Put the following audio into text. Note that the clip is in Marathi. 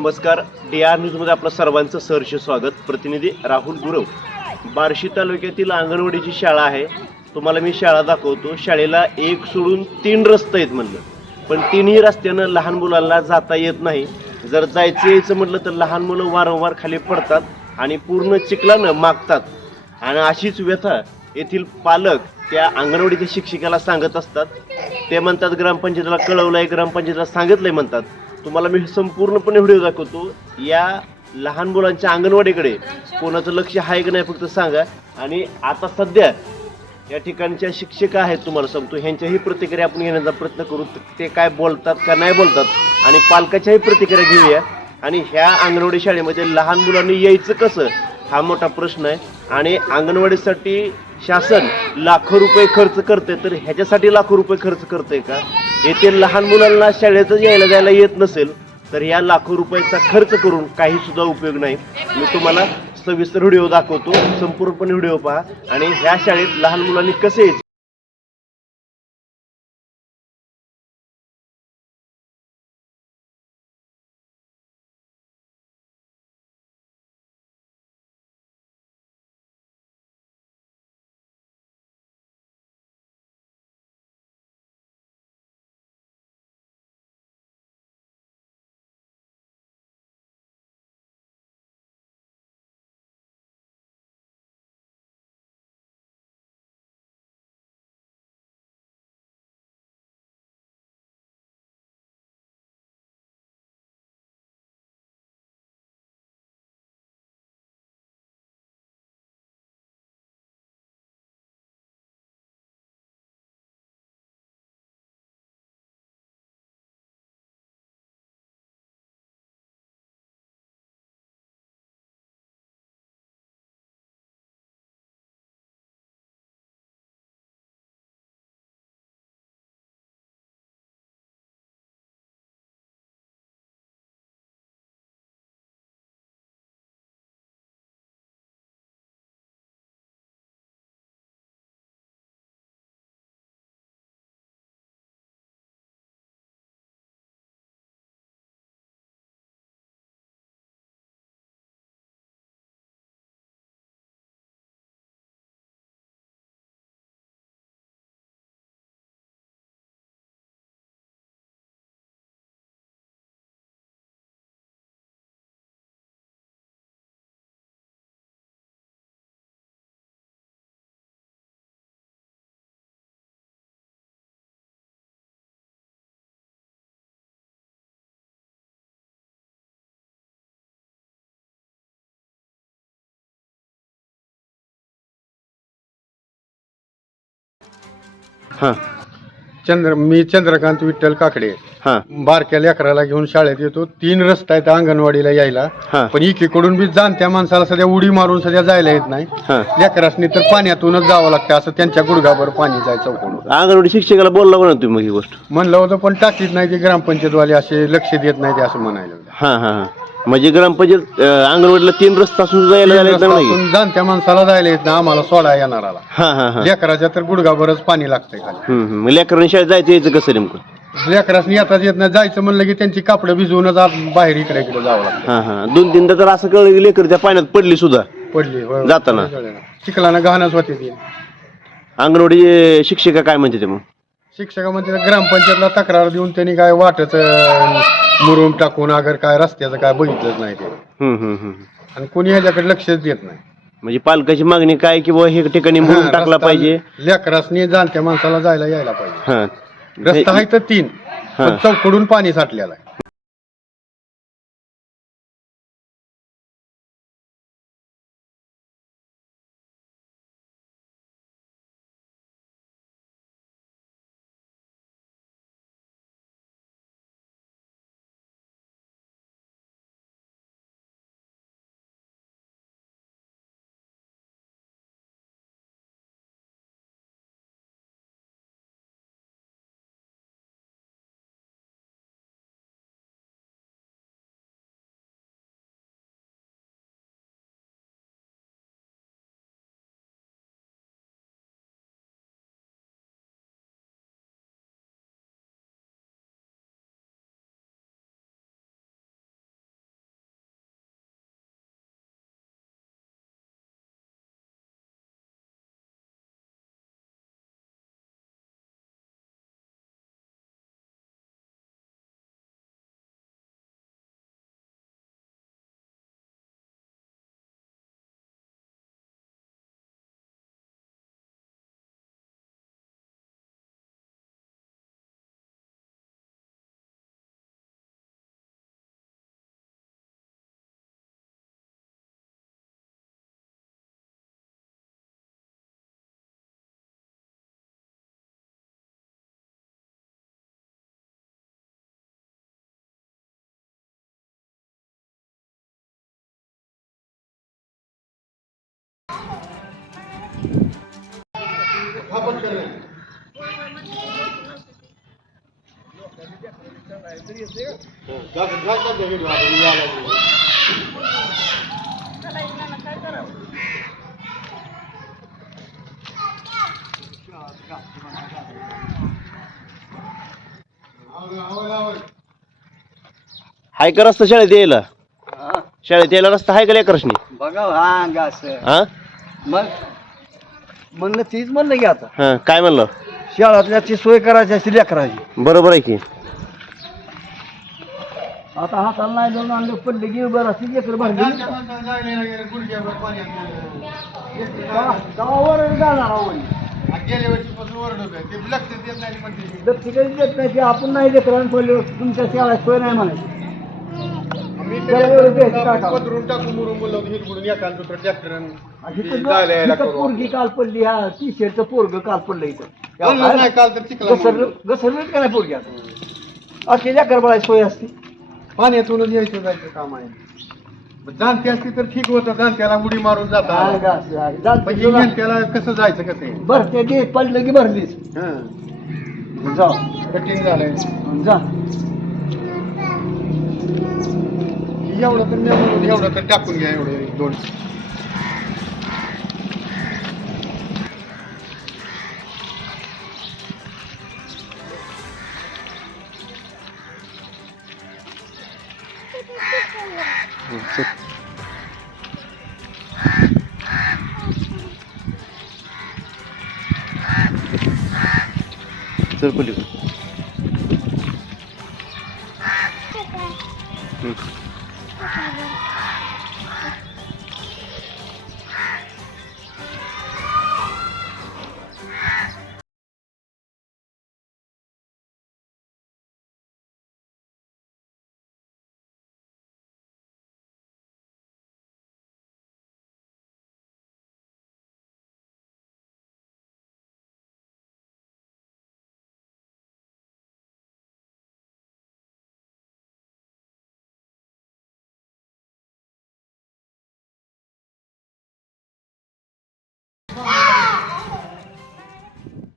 नमस्कार. डी आर न्यूजमध्ये आपलं सर्वांचं सहर्ष स्वागत. प्रतिनिधी राहुल गुरव. बार्शी तालुक्यातील अंगणवाडीची शाळा आहे. तुम्हाला मी शाळा दाखवतो. शाळेला एक सोडून तीन रस्ते आहेत म्हणलं. पण तिन्ही रस्त्यानं लहान मुलांना जाता येत नाही. जर जायचं यायचं म्हटलं तर लहान मुलं वारंवार खाली पडतात आणि पूर्ण चिखलानं मागतात. आणि अशीच व्यथा येथील पालक त्या अंगणवाडीच्या शिक्षिकाला सांगत असतात. ते म्हणतात ग्रामपंचायतीला कळवलंय ग्रामपंचायतीला सांगितलंय म्हणतात. तुम्हाला मी संपूर्णपणे व्हिडिओ दाखवतो. या लहान मुलांच्या अंगणवाडीकडे कोणाचं लक्ष आहे की नाही फक्त सांगा. आणि आता सध्या या ठिकाणच्या शिक्षिका आहेत तुम्हाला सांगतो ह्यांच्याही प्रतिक्रिया आपण घेण्याचा प्रयत्न करू. ते काय बोलतात का नाही बोलतात. आणि पालकाच्याही प्रतिक्रिया घेऊया. आणि ह्या अंगणवाडी शाळेमध्ये लहान मुलांनी यायचं कसं हा मोठा प्रश्न आहे. आणि अंगणवाडीसाठी शासन लाखो रुपये खर्च करते तर ह्याच्यासाठी लाखो रुपये खर्च करते का? येथे लहान मुलांना शाळेतच यायला जायला येत नसेल तर या लाखो रुपयाचा खर्च करून काही सुद्धा उपयोग नाही. मी तुम्हाला सविस्तर व्हिडिओ दाखवतो संपूर्णपणे व्हिडिओ पहा. आणि ह्या शाळेत लहान मुलांनी कसे हां. चंद्र मी चंद्रकांत विठ्ठल काकडे. हां. बारक्या लेकराला घेऊन शाळेत येतो. तीन रस्ता आहेत अंगणवाडीला यायला. हां. पण एकीकडून बी जाणत्या माणसाला सध्या उडी मारून सध्या जायला येत नाही. हां. लेकरासनी तर पाण्यातूनच जावं लागतं. असं त्यांच्या गुडघाभर पाणी जायचं अंगणवाडी शिक्षकाला बोलला म्हणा तुम्ही मग ही गोष्ट? म्हणलं होतं पण टाकीत नाही ते ग्रामपंचायतवाले असे लक्ष देत नाही ते असं म्हणायला लागले. हां हां हां. म्हणजे ग्रामपंचायत अं, अंगणवाडीला तीन रस्ता असून जायला जायला येत नाही. रस्त्यातून जाणत्या माणसाला जायला येत नाही आम्हाला सोडा येणाराला हां हां हां. लेकराच्या तर गुडघाभरच पाणी लागतंय खाली. हम्म, हम्म. मग लेकरांनी शाळेत जायचं यायचं कसं नेमकं? लेकरासनी येताच येत नाही. जायचं म्हणलं की त्यांची कापडं भिजवूनच आत बाहेर इकडे इकडे जावं लागतं. हां हां. दोन तीनदा तर असं कळलं की लेकर त्या पाण्यात पडली सुद्धा. पडली होय. जाताना. चिखलानं गहाणच होते ती. अंगणवाडी अं, शिक्षिका काय म्हणते ते मग? शिक्षका म्हणजे ग्रामपंचायतला तक्रार देऊन त्यांनी काय वाटच मुरुम टाकून अगर काय रस्त्याचं काय बघितलंच नाही ते. हम्म, हम्म, हम्म. आणि कोणी ह्याच्याकडे लक्षच देत नाही. म्हणजे पालकाची मागणी काय की बुवा हे ठिकाणी मुरुम हा, टाकला रस्ता पाहिजे? लेकरासनी जाणत्या माणसाला जायला यायला पाहिजे. हां. रस्ता आहे तर तीन. पण चौकडून पाणी साठलेलं आहे. हाय का रस्ता शाळेत यायला? शाळेत यायला रस्ता हाय का लेकरशनी बघा हो, हा अंगा असं. हा? मग? म्हणलं तीच म्हणलं की आता. हा काय म्हणलं? शाळातल्याची सोय करायची अशी लेकराची. बरोबर आहे की. आता हाताला नाही जाऊन आणलं पडले की उभं राहते लेकर भरली. गावावर जाणार लक्ष कधी देत नाही की आपण नाही लेकरांना पडले तुमच्या शाळा सोय नाही म्हणायची. पोरगी काल पडली ह्या टी शर्टचं पोरग काल पडलं इथं. घसरलं घसरलं का नाही पोरगी आता? अशी लेकर बळायची सोय असते. पाण्यातूनच यायचं जायचं काम आहे. जाणते असती तर ठीक होतं जाणत्याला उडी मारून जाता. पण ही त्याला कसं जायचं कसं आहे? भरते दे पडलं की भरलीच. जा कटिंग झालंय. जा. एवढं तर नाही म्हणून एवढं तर टाकून घ्या एवढं दोन चल पलीकडे हम्म.